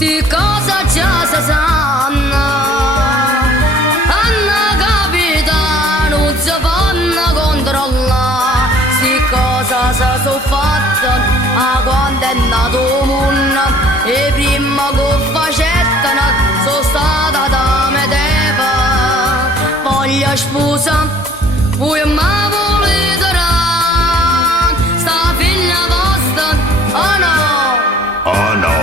sti cosa già si sanno. Anna capitano non si fanno controllare, sti cosa si sono fatte a quando è nato il mondo. E prima che facettano sono stata da medeva. Voglio sposa, voi ma volete sta figlia vostra, oh no? Oh no!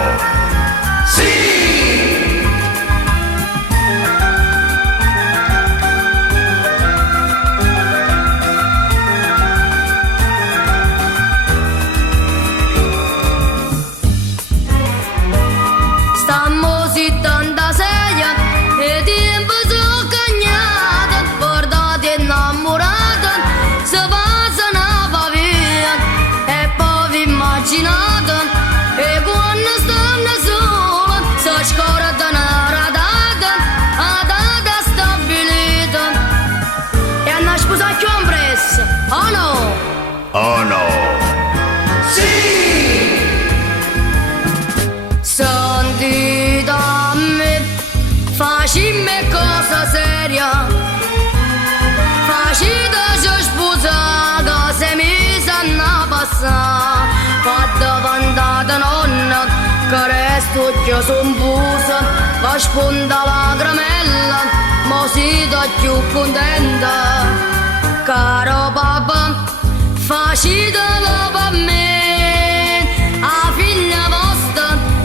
Stammo zittando seia e tempo sono cagnata, bordati e innamorata, si passano via e poi vi immaginate e quando stanno sola si scordano la data, la data stabilita e hanno sposato più impressa, oh no? Oh no! Senti da me, facimi cosa seria, facite ci sposare se mi sanno passare, fa davanti a nonna che resto che son busa, va sponda la gramella, mo si da più contenta, caro papà, facitelo per me, a figlia vostra.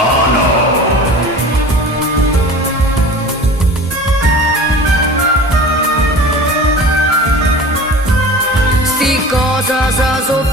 Oh no! Sti cosa si sono